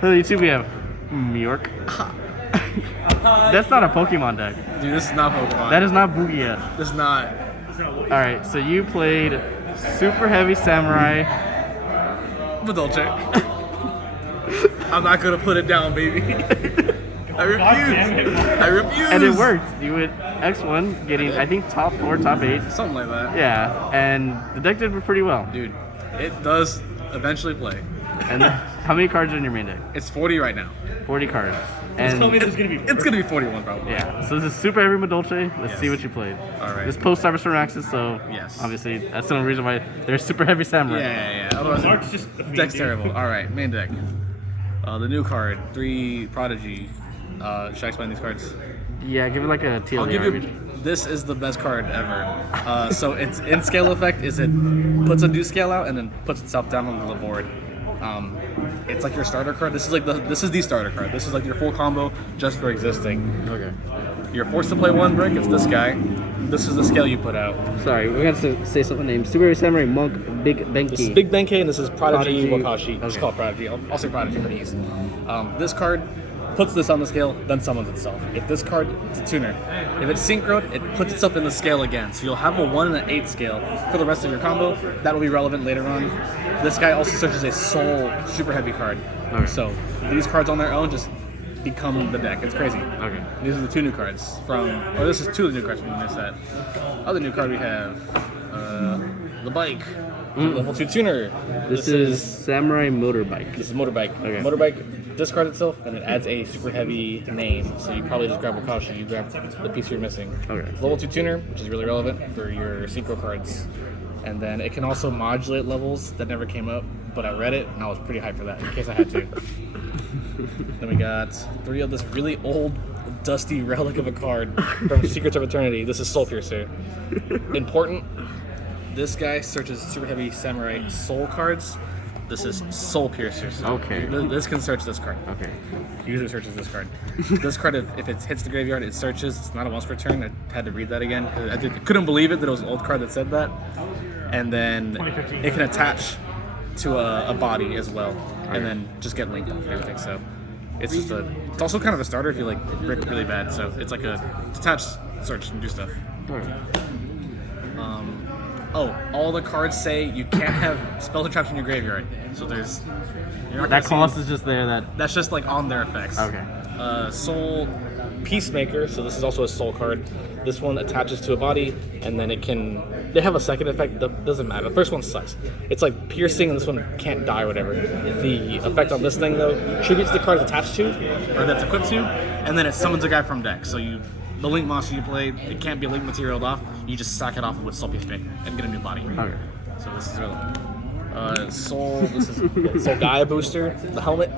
On YouTube, we have York. That's not a Pokemon deck. Dude, this is not Pokemon. That is not Boogia. This is not. Alright, so you played Super Heavy Samurai. Madolche. I'm not gonna put it down, baby. I refuse. I refuse. And it worked. You went X1, getting, I think, top 4, top 8. Something like that. Yeah, and the deck did pretty well. Dude, it does eventually play. And how many cards are in your main deck? It's 40 right now. 40 cards. And It's gonna be 41 probably. yeah, so this is Super Heavy Madolche. Let's see what you played. All right. This post Cyberstorm Axis, so Yes. obviously that's the only reason why there's Super Heavy Samurai. Yeah. Otherwise, deck's terrible. All right, main deck. The new card, 3 Prodigy. Should I explain these cards? Yeah, give it like a TLD. I'll give you. This is the best card ever. So its in scale effect is it puts a new scale out and then puts itself down on the board. It's like your starter card. This is the starter card. This is like your full combo just for existing. Okay. You're forced to play 1 brick. It's this guy. This is the scale you put out. Sorry, we got to say something named Super Heavy Samurai Monk Big Benki. This is Big Benkei and this is Prodigy Wakashi. Okay. It's called Prodigy. I'll say Prodigy for ease. This card puts this on the scale, then summons itself. If this card, it's a tuner. If it's synchroed, it puts itself in the scale again. So you'll have a 1 and an 8 scale for the rest of your combo. That will be relevant later on. This guy also searches a soul super heavy card. Okay. So these cards on their own just become the deck. It's crazy. Okay. These are the 2 new cards this is 2 of the new cards from this set. Other new card we have, the bike. Level 2 tuner. This is Samurai Motorbike. This is Motorbike. Okay. Motorbike discards itself and it adds a super heavy name. So you probably just grab Wakashi, you grab the piece you're missing. Okay. Level 2 tuner, which is really relevant for your synchro cards. And then it can also modulate levels that never came up, but I read it and I was pretty hyped for that in case I had to. Then we got 3 of this really old, dusty relic of a card from Secrets of Eternity. This is Soul Piercer. Important. This guy searches Super Heavy Samurai Soul cards. This is Soul Piercer. So Okay. This can search this card. Okay. Usually searches this card. This card, if it hits the graveyard, it searches. It's not a once per turn. I had to read that again because I couldn't believe it that it was an old card that said that. And then it can attach to a body as well, and then just get linked off and everything. So it's just it's also kind of a starter if you like brick really bad. So it's like a detached search and do stuff. All the cards say you can't have spells or traps in your graveyard. So there's That cost is just there. That's just like on their effects. Okay. Soul Peacemaker. So this is also a soul card. This one attaches to a body, and then they have a second effect. Doesn't matter. The first one sucks. It's like piercing, and this one can't die or whatever. The effect on this thing though tributes the card it's attached to, or that's equipped to, and then it summons a guy from deck. So the link monster you play, it can't be link materialed off. You just sack it off with Soul Peacemaker and get a new body. Okay. So this is relevant. Soul. This is Soul Gaia booster. The helmet.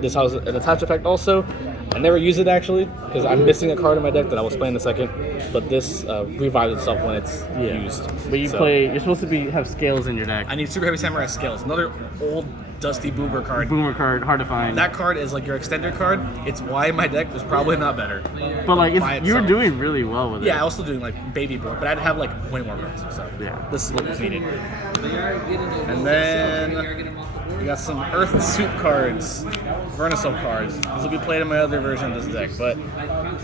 This has an attach effect also. I never use it actually because I'm missing a card in my deck that I will explain in a second. But this revives itself when it's used. But you're supposed to have scales in your deck. I need Super Heavy Samurai Scales. Another old dusty boomer card. Boomer card, hard to find. That card is like your extender card. It's why my deck was probably not better. But like you were doing really well with it. Yeah, I was still doing like baby board, but I'd have like way more cards. So yeah, this is what was needed. And then we got some Earth Soup cards, Vernisol cards. These will be played in my other version of this deck, but I'm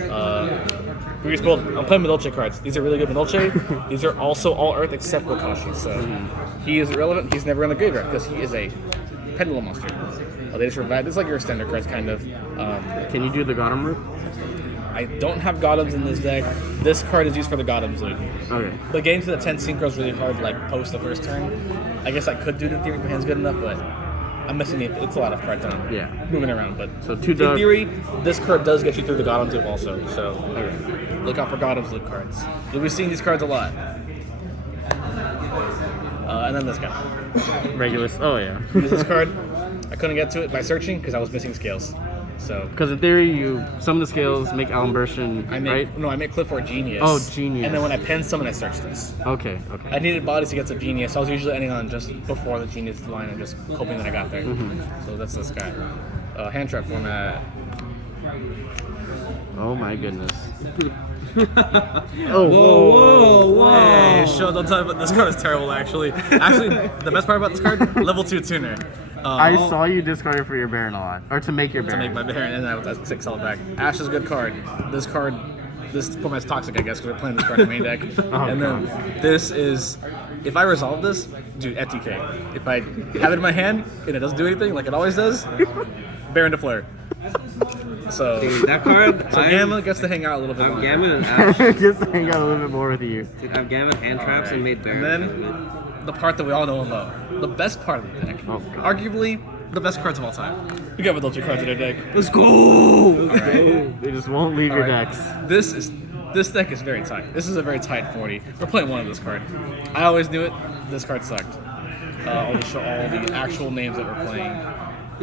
playing Madolche cards. These are really good Madolche. These are also all Earth except Wakashi, so he is irrelevant. He's never in the graveyard because he is a pendulum monster. They just revive. This is like your extender cards, kind of. Can you do the Gotham route? I don't have Gothams in this deck. This card is used for the Gothams loot. Okay. But getting to the 10 synchro is really hard, like post the first turn. I guess I could do it in theory if my hand's good enough, but I'm missing it. It's a lot of cards on moving around. But so in theory, this card does get you through the Gothams loop also. So look out for Gothams loop cards. You'll be seeing these cards a lot. And then this guy. Regulus. Oh yeah. This card, I couldn't get to it by searching because I was missing scales. So because in theory, you summon the scales, make Alan Burstyn, right? No, I make Clifford Genius. Oh, Genius. And then when I pen summon, I search this. Okay. I needed bodies to get to Genius. I was usually ending on just before the Genius line and just hoping that I got there. So that's this guy. Hand trap format. Oh my goodness. Whoa. Hey, don't tell me about this card is terrible actually. Actually, the best part about this card, level 2 tuner. I saw you discard it for your Baron a lot, or to make your to Baron. make my Baron, and then I sell it back. Ash is a good card. This format's toxic, I guess, because we're playing this card in the main deck. And then this is, if I resolve this, dude, FTK. If I have it in my hand and it doesn't do anything like it always does, Baron to Flare. So Dude, that card. So Gamma gets to hang out a little bit I've longer. Gamma and Ash. Just hang out a little bit more with you. Dude, I've Gamma hand traps and made Baron. And then the part that we all know and love, the best part of the deck, arguably the best cards of all time. We got Madolche cards in our deck. Let's go! They just won't leave your decks. This deck is very tight. This is a very tight 40. We're playing one of this card. I always knew it. This card sucked. I'll just show all the actual names that we're playing.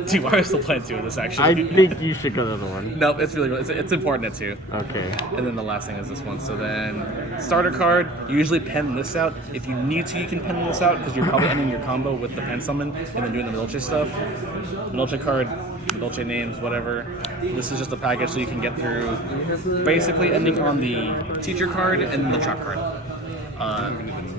Dude, why are we still playing two of this, actually? I think you should go to the other one. No, it's really it's important at two. Okay. And then the last thing is this one. So then, starter card, you usually pen this out. If you need to, you can pen this out because you're probably ending your combo with the pen summon and then doing the Madolche stuff. Madolche card, Madolche names, whatever. This is just a package so you can get through basically ending on the teacher card and then the trap card.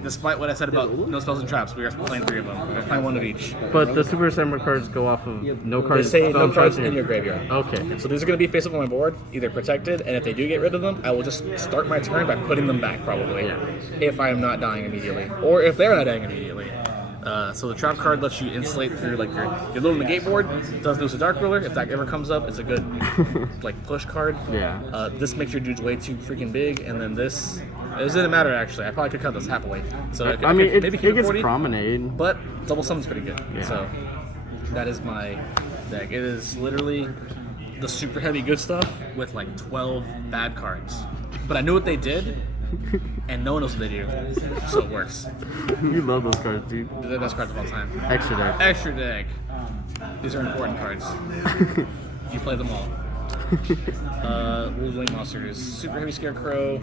Despite what I said about no spells and traps, we are playing three of them. We're playing one of each. But the Super Samurai cards go off of no cards. They say no spell cards traps in your graveyard. Okay. So these are going to be face up on my board, either protected, and if they do get rid of them, I will just start my turn by putting them back, probably, if I am not dying immediately, or if they're not dying immediately. So the trap card lets you insulate through like your little negate board. Does lose a Dark Ruler. If that ever comes up, it's a good like push card. Yeah. This makes your dudes way too freaking big, and then this. It doesn't matter actually. I probably could cut this happily. So it maybe keep gets 40, promenade. but double summon's pretty good. Yeah. So that is my deck. It is literally the super heavy good stuff with like 12 bad cards. But I knew what they did, and no one knows what they do, so it works. You love those cards, dude. They're the best cards of all time. Extra deck. Extra deck. These are important cards. You play them all. Link monsters. Super heavy scarecrow.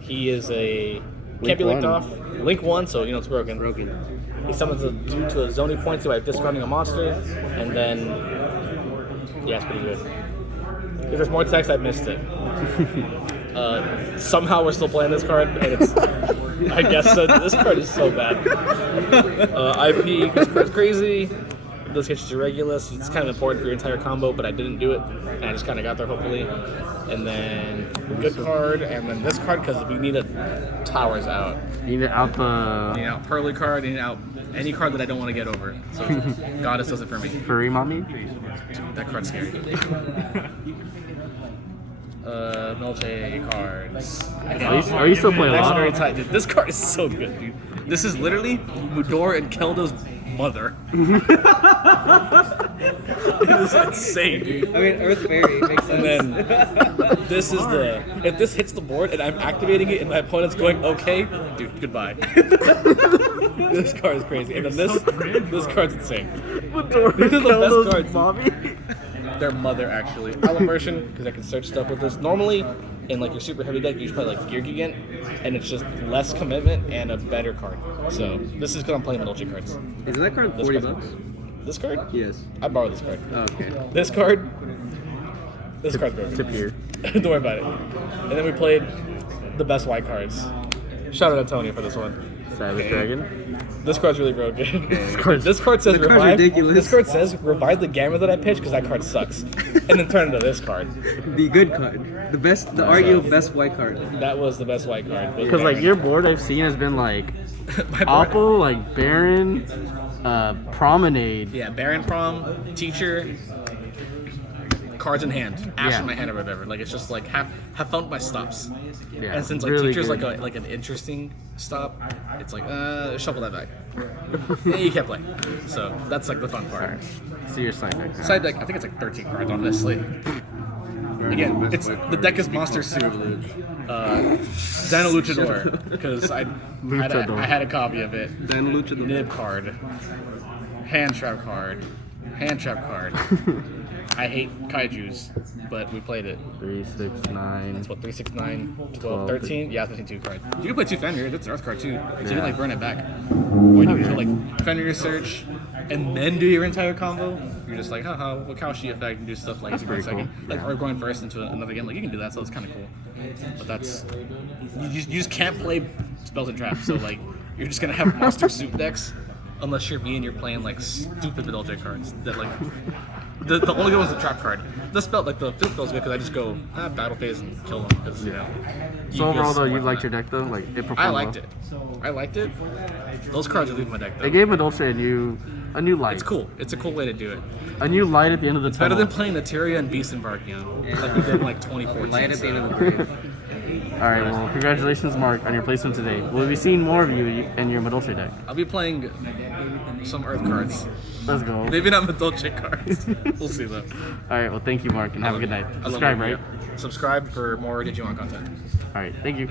He is a can't be linked off. Link 1, so you know it's broken. He summons a dude to a zoning point by discarding a monster, and then yeah, it's pretty good. If there's more text, I missed it. Somehow we're still playing this card, and it's I guess so. This card is so bad. IP, this card's crazy. This gets you to Regulus. It's kind of important for your entire combo, but I didn't do it, and I just kind of got there hopefully. And then good card, and then this card because we need a Towers out. You need out the. You know, Pearly card, you need out any card that I don't want to get over. So Goddess does it for me. Furry mommy? That card's scary. Madolche cards. Are you still playing a That's lot? very tight, dude. This card is so good, dude. This is literally Mudor and Keldo's mother. It is insane, dude. I mean, Earth Fairy makes sense. And then this is if this hits the board and I'm activating it and my opponent's going okay, dude, goodbye. This card is crazy. And then this card's insane. These are the best cards. Mommy? Their mother, actually. I'll immersion, because I can search stuff with this. Normally, in like your super heavy deck, you just play like Gear Gigant, and it's just less commitment and a better card. So this is because I'm playing Madolche cards. Isn't that card 40 bucks? This card? Yes. I borrowed this card. Oh, okay. This card's broken. Tip here. Don't worry about it. And then we played the best white cards. Shout out to Tony for this one. Savage Dragon. This card's really broken. This card says card's revive. ridiculous. This card says revive the Gamma that I pitched because that card sucks, and then turn into this card. The good card. The arguable best white card. That was the best white card. Because like your board I've seen has been like Oppo, like Baron, Promenade. Yeah, Baron Prom, Teacher, cards in hand, Ash in my hand or whatever. Like it's just like have fun with my stops. Yeah, And since like really Teacher's good. like an interesting stop, it's like shuffle that back. Yeah, you can't play. So that's like the fun part. See your side deck. Side deck, I think it's like 13 cards honestly. Again, the deck is Monster Soup. Xana Luchador, because I had a copy of it. Then Luchador. Nib card, hand trap card. I hate kaijus, but we played it. 3, 6, 9. It's what, 3, 6, 9, 12, 13? Yeah, 13, 2 card. You can play 2 Fenrir, that's an Earth card too. So you can like burn it back. Or you can like Fenrir search and then do your entire combo. You're just like, haha, what Kaushi effect and do stuff like pretty second. cool. Like, or going first into another game. Like, you can do that, so it's kind of cool. But that's. You just can't play spells and traps, so like, you're just gonna have monster soup decks unless you're me and you're playing like stupid Madolche cards that like the only good one's the trap card. The spell like the flip spell's good because I just go battle phase and kill them because you know. So overall though, you liked your deck though, like it performed. I liked well. it. I liked it. Those cards are leaving my deck though. It gave Madolche a new light. It's cool. It's a cool way to do it. A new light at the end of the tunnel. Better than playing the Tyria and Beast Embark, you know, like we did in like 2014. Light at the end of the grave. All right, well, congratulations, Mark, on your placement today. We'll be seeing more of you and your Madolche deck. I'll be playing some Earth cards. Let's go. Maybe not Madolche cards. We'll see though. All right, well, thank you, Mark, and have a good night. Subscribe, right? Subscribe for more Digimon content. All right, thank you.